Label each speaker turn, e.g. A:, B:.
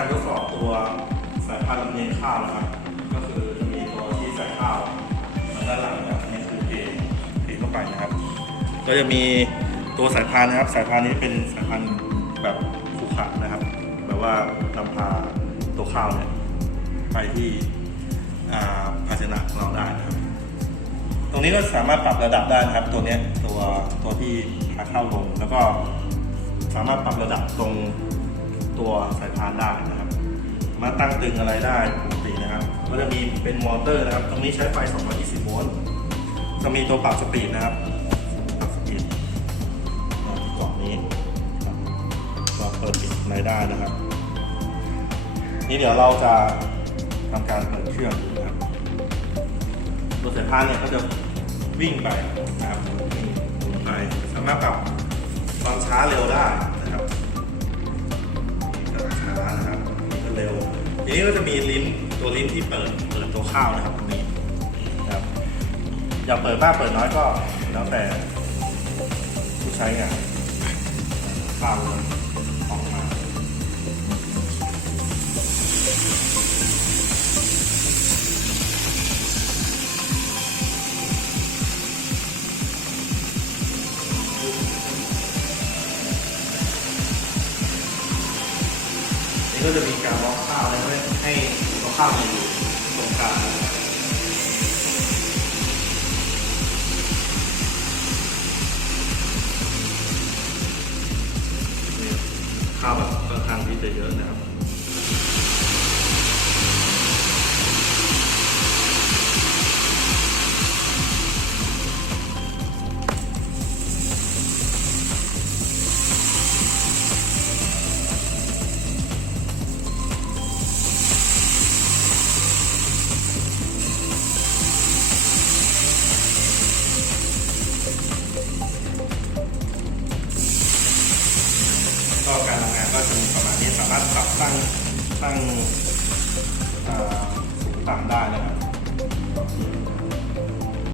A: การทดสอบตัวสายพานลำเลียงข้าวนะครับ ก็คือจะมีตัวที่ใส่ข้าวมาด้านหลังนะครับนี่คือเทเทเข้าไปนะครับ ก็จะมีตัวสายพานนะครับ สายพานนี้เป็นสายพานแบบขรุขระนะครับแบบว่านำพาตัวข้าวเนี่ยไปที่อ่าภาชนะของเราได้นะครับ ตรงนี้ก็สามารถปรับระดับได้นะครับ ตัวเนี้ยตัวตัวที่พาเข้าลงแล้วก็สามารถปรับระดับตรง ตัวสายพานได้นะครับ มาตั้งตึงอะไรได้ปกตินะครับ ก็จะมีเป็นมอเตอร์นะครับ ตรงนี้ใช้ไฟ 220 โวลต์จะมีตัวปรับสปีดนะครับปรับสปีดกล่องนี้ก็เปิดปิดอะไรได้นะครับ นี่เดี๋ยวเราจะทำการเปิดเครื่องดูนะครับตัวสายพานเนี่ยก็จะวิ่งไปนะครับวิ่งไปสามารถปรับความช้าเร็วได้ ทีนี้ก็จะมีลิ้นตัวลิ้นที่เปิดเปิดตัวข้าวนะครับตรงนี้นะครับอยากเปิดมากเปิดน้อยก็แล้วแต่ผู้ใช้งานข้าวมันออกมา ก็จะมีการล็อกข้าวแล้วให้ให้ตัวข้าวมาอยู่ตรงกลางข้าวแบบค่อนข้างที่จะเยอะนะครับ ก็จะมีประมาณนี้สามารถปรับตั้งตั้งอ่าสูงต่ำได้นะครับ